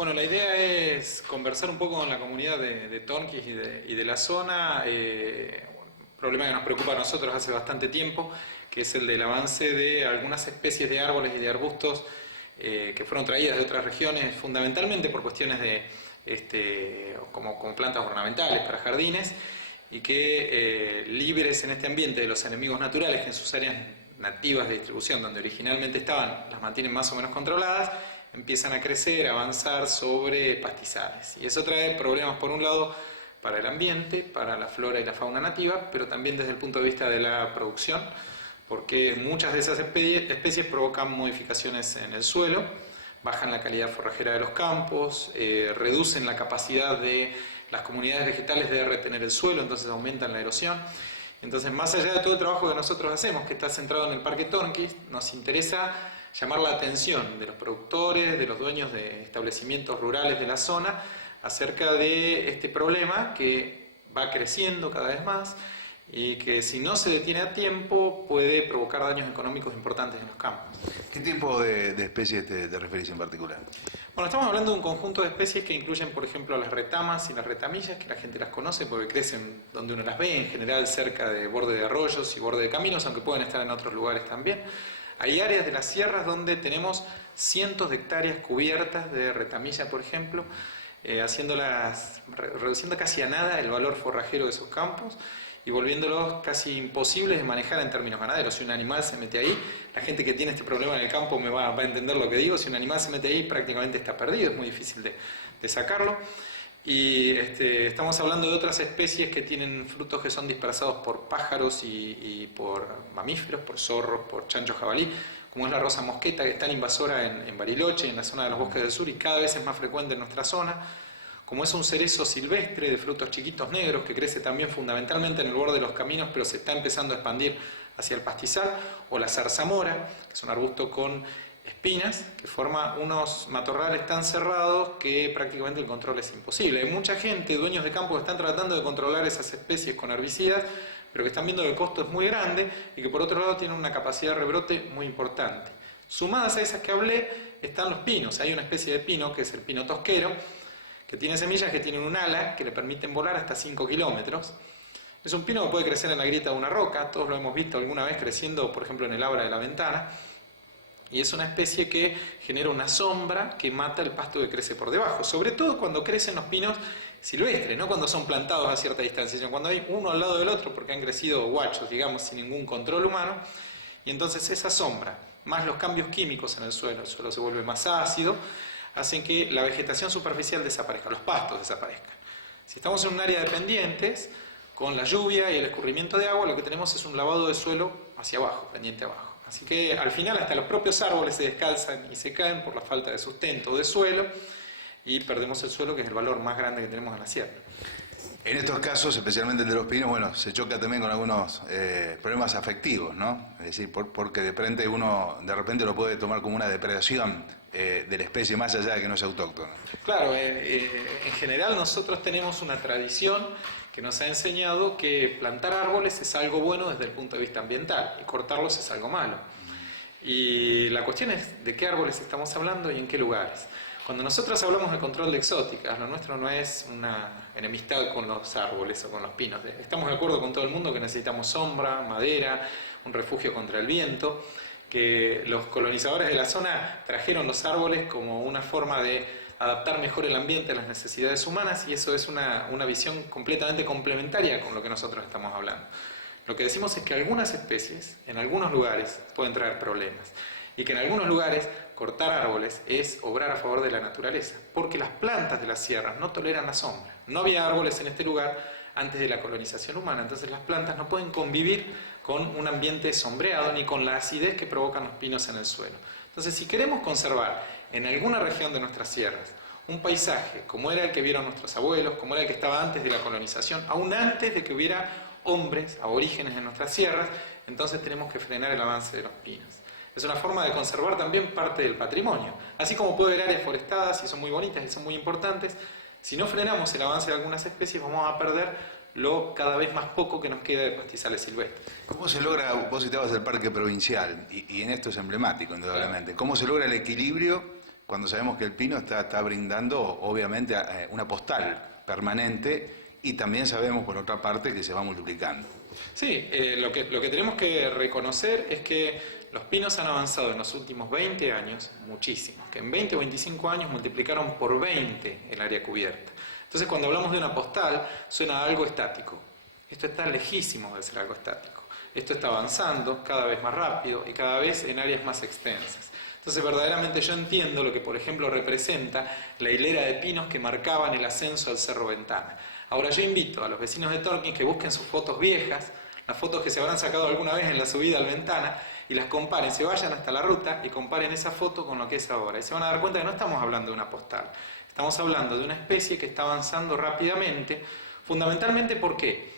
Bueno, la idea es conversar un poco con la comunidad de Tonquis y de la zona. Un problema que nos preocupa a nosotros hace bastante tiempo, que es el del avance de algunas especies de árboles y de arbustos que fueron traídas de otras regiones, fundamentalmente por cuestiones como plantas ornamentales para jardines, y que libres en este ambiente de los enemigos naturales que en sus áreas nativas de distribución, donde originalmente estaban, las mantienen más o menos controladas, empiezan a crecer, a avanzar sobre pastizales. Y eso trae problemas, por un lado, para el ambiente, para la flora y la fauna nativa, pero también desde el punto de vista de la producción, porque muchas de esas especies provocan modificaciones en el suelo, bajan la calidad forrajera de los campos, reducen la capacidad de las comunidades vegetales de retener el suelo, entonces aumentan la erosión. Entonces, más allá de todo el trabajo que nosotros hacemos, que está centrado en el Parque Tonquis, nos interesa llamar la atención de los productores, de los dueños de establecimientos rurales de la zona, acerca de este problema que va creciendo cada vez más y que, si no se detiene a tiempo, puede provocar daños económicos importantes en los campos. ¿Qué tipo de especies te referís en particular? Bueno, estamos hablando de un conjunto de especies que incluyen, por ejemplo, las retamas y las retamillas, que la gente las conoce porque crecen donde uno las ve, en general cerca de borde de arroyos y borde de caminos, aunque pueden estar en otros lugares también. Hay áreas de las sierras donde tenemos cientos de hectáreas cubiertas de retamilla, por ejemplo, reduciendo casi a nada el valor forrajero de esos campos y volviéndolos casi imposibles de manejar en términos ganaderos. Si un animal se mete ahí, la gente que tiene este problema en el campo va a entender lo que digo. Si un animal se mete ahí, prácticamente está perdido, es muy difícil de sacarlo. Y estamos hablando de otras especies que tienen frutos que son dispersados por pájaros y por mamíferos, por zorros, por chancho jabalí, como es la rosa mosqueta, que es tan invasora en Bariloche, en la zona de los bosques del sur, y cada vez es más frecuente en nuestra zona, como es un cerezo silvestre de frutos chiquitos negros que crece también fundamentalmente en el borde de los caminos, pero se está empezando a expandir hacia el pastizal, o la zarzamora, que es un arbusto con espinas, que forma unos matorrales tan cerrados que prácticamente el control es imposible. Hay mucha gente, dueños de campo, que están tratando de controlar esas especies con herbicidas, pero que están viendo que el costo es muy grande y que por otro lado tienen una capacidad de rebrote muy importante. Sumadas a esas que hablé están los pinos. Hay una especie de pino que es el pino tosquero, que tiene semillas que tienen un ala que le permiten volar hasta 5 kilómetros. Es un pino que puede crecer en la grieta de una roca, todos lo hemos visto alguna vez creciendo, por ejemplo, en el abra de la ventana, y es una especie que genera una sombra que mata el pasto que crece por debajo, sobre todo cuando crecen los pinos silvestres, no cuando son plantados a cierta distancia, sino cuando hay uno al lado del otro, porque han crecido guachos, digamos, sin ningún control humano, y entonces esa sombra, más los cambios químicos en el suelo se vuelve más ácido, hacen que la vegetación superficial desaparezca, los pastos desaparezcan. Si estamos en un área de pendientes, con la lluvia y el escurrimiento de agua, lo que tenemos es un lavado de suelo hacia abajo, pendiente abajo. Así que al final hasta los propios árboles se descalzan y se caen por la falta de sustento de suelo y perdemos el suelo, que es el valor más grande que tenemos en la sierra. En estos casos, especialmente el de los pinos, bueno, se choca también con algunos problemas afectivos, ¿no? Es decir, porque de repente lo puede tomar como una depredación de la especie, más allá de que no sea autóctona. Claro, en general nosotros tenemos una tradición que nos ha enseñado que plantar árboles es algo bueno desde el punto de vista ambiental y cortarlos es algo malo. Y la cuestión es de qué árboles estamos hablando y en qué lugares. Cuando nosotros hablamos de control de exóticas, lo nuestro no es una enemistad con los árboles o con los pinos. Estamos de acuerdo con todo el mundo que necesitamos sombra, madera, un refugio contra el viento, que los colonizadores de la zona trajeron los árboles como una forma de adaptar mejor el ambiente a las necesidades humanas, y eso es una visión completamente complementaria con lo que nosotros estamos hablando. Lo que decimos es que algunas especies, en algunos lugares, pueden traer problemas, y que en algunos lugares cortar árboles es obrar a favor de la naturaleza, porque las plantas de las sierras no toleran la sombra. No había árboles en este lugar antes de la colonización humana, entonces las plantas no pueden convivir con un ambiente sombreado ni con la acidez que provocan los pinos en el suelo. Entonces, si queremos conservar en alguna región de nuestras sierras un paisaje como era el que vieron nuestros abuelos, como era el que estaba antes de la colonización, aún antes de que hubiera hombres aborígenes en nuestras sierras, entonces tenemos que frenar el avance de los pinos. Es una forma de conservar también parte del patrimonio. Así como puede haber áreas forestadas y son muy bonitas y son muy importantes, si no frenamos el avance de algunas especies vamos a perder lo cada vez más poco que nos queda de pastizales silvestres. ¿Cómo se logra, vos citabas el parque provincial, y en esto es emblemático indudablemente, cómo se logra el equilibrio cuando sabemos que el pino está brindando, obviamente, una postal permanente y también sabemos, por otra parte, que se va multiplicando. Sí, lo que tenemos que reconocer es que los pinos han avanzado en los últimos 20 años muchísimo, que en 20 o 25 años multiplicaron por 20 el área cubierta. Entonces, cuando hablamos de una postal, suena a algo estático. Esto está lejísimo de ser algo estático. Esto está avanzando cada vez más rápido y cada vez en áreas más extensas. Entonces, verdaderamente yo entiendo lo que, por ejemplo, representa la hilera de pinos que marcaban el ascenso al Cerro Ventana. Ahora, yo invito a los vecinos de Torquín que busquen sus fotos viejas, las fotos que se habrán sacado alguna vez en la subida al Ventana, y las comparen, se vayan hasta la ruta y comparen esa foto con lo que es ahora. Y se van a dar cuenta que no estamos hablando de una postal, estamos hablando de una especie que está avanzando rápidamente, fundamentalmente ¿por qué?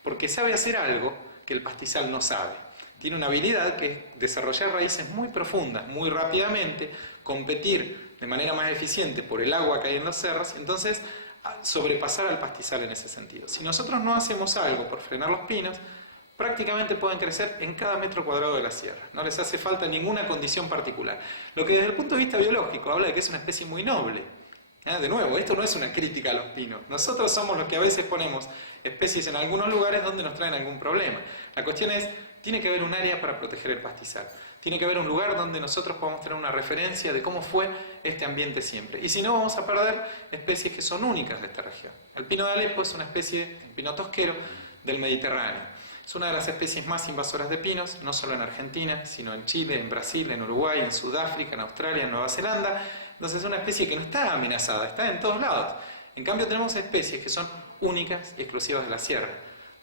Porque sabe hacer algo que el pastizal no sabe. Tiene una habilidad que es desarrollar raíces muy profundas, muy rápidamente, competir de manera más eficiente por el agua que hay en los cerros, y entonces sobrepasar al pastizal en ese sentido. Si nosotros no hacemos algo por frenar los pinos, prácticamente pueden crecer en cada metro cuadrado de la sierra. No les hace falta ninguna condición particular. Lo que desde el punto de vista biológico habla de que es una especie muy noble. De nuevo, esto no es una crítica a los pinos. Nosotros somos los que a veces ponemos especies en algunos lugares donde nos traen algún problema. La cuestión es, tiene que haber un área para proteger el pastizal. Tiene que haber un lugar donde nosotros podamos tener una referencia de cómo fue este ambiente siempre. Y si no, vamos a perder especies que son únicas de esta región. El pino de Alepo es una especie, el pino tosquero, del Mediterráneo. Es una de las especies más invasoras de pinos, no solo en Argentina, sino en Chile, en Brasil, en Uruguay, en Sudáfrica, en Australia, en Nueva Zelanda. Entonces es una especie que no está amenazada, está en todos lados. En cambio tenemos especies que son únicas y exclusivas de la sierra.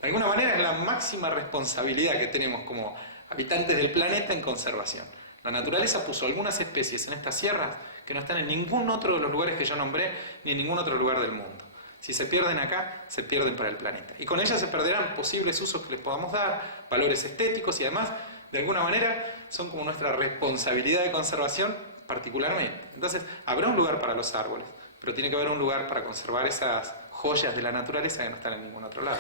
De alguna manera es la máxima responsabilidad que tenemos como habitantes del planeta en conservación. La naturaleza puso algunas especies en estas sierras que no están en ningún otro de los lugares que yo nombré, ni en ningún otro lugar del mundo. Si se pierden acá, se pierden para el planeta. Y con ellas se perderán posibles usos que les podamos dar, valores estéticos y además, de alguna manera, son como nuestra responsabilidad de conservación particularmente. Entonces, habrá un lugar para los árboles, pero tiene que haber un lugar para conservar esas joyas de la naturaleza que no están en ningún otro lado.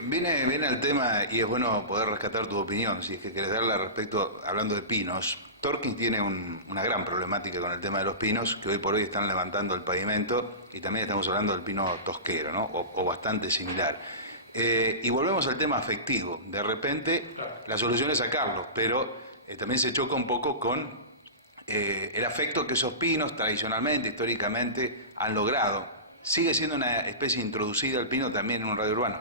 Viene al tema y es bueno poder rescatar tu opinión, si es que querés darla respecto, hablando de pinos. Torquín tiene una gran problemática con el tema de los pinos, que hoy por hoy están levantando el pavimento, y también estamos hablando del pino tosquero, ¿no? O bastante similar. Y volvemos al tema afectivo. De repente, claro, la solución es sacarlos, pero también se choca un poco con el afecto que esos pinos tradicionalmente, históricamente, han logrado. ¿Sigue siendo una especie introducida el pino también en un radio urbano?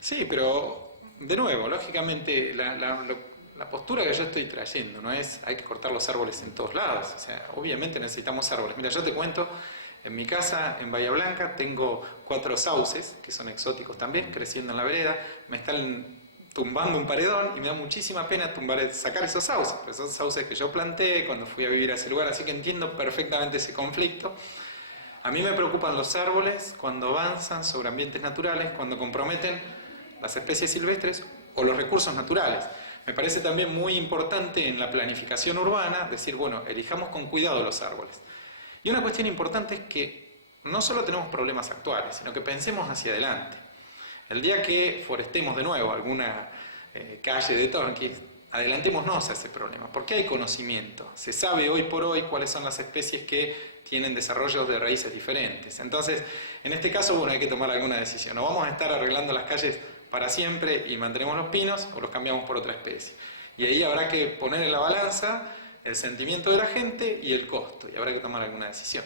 Sí, pero de nuevo, lógicamente, la postura que yo estoy trayendo no es hay que cortar los árboles en todos lados. O sea, obviamente necesitamos árboles. Mira, yo te cuento, en mi casa, en Bahía Blanca, tengo 4 sauces, que son exóticos también, creciendo en la vereda. Me están tumbando un paredón y me da muchísima pena sacar esos sauces. Esos sauces que yo planté cuando fui a vivir a ese lugar, así que entiendo perfectamente ese conflicto. A mí me preocupan los árboles cuando avanzan sobre ambientes naturales, cuando comprometen las especies silvestres o los recursos naturales. Me parece también muy importante en la planificación urbana decir, bueno, elijamos con cuidado los árboles. Y una cuestión importante es que no solo tenemos problemas actuales, sino que pensemos hacia adelante. El día que forestemos de nuevo alguna calle de Torquín, adelantémonos a ese problema, porque hay conocimiento. Se sabe hoy por hoy cuáles son las especies que tienen desarrollos de raíces diferentes. Entonces, en este caso, bueno, hay que tomar alguna decisión. No vamos a estar arreglando las calles para siempre y mantenemos los pinos o los cambiamos por otra especie. Y ahí habrá que poner en la balanza el sentimiento de la gente y el costo, y habrá que tomar alguna decisión.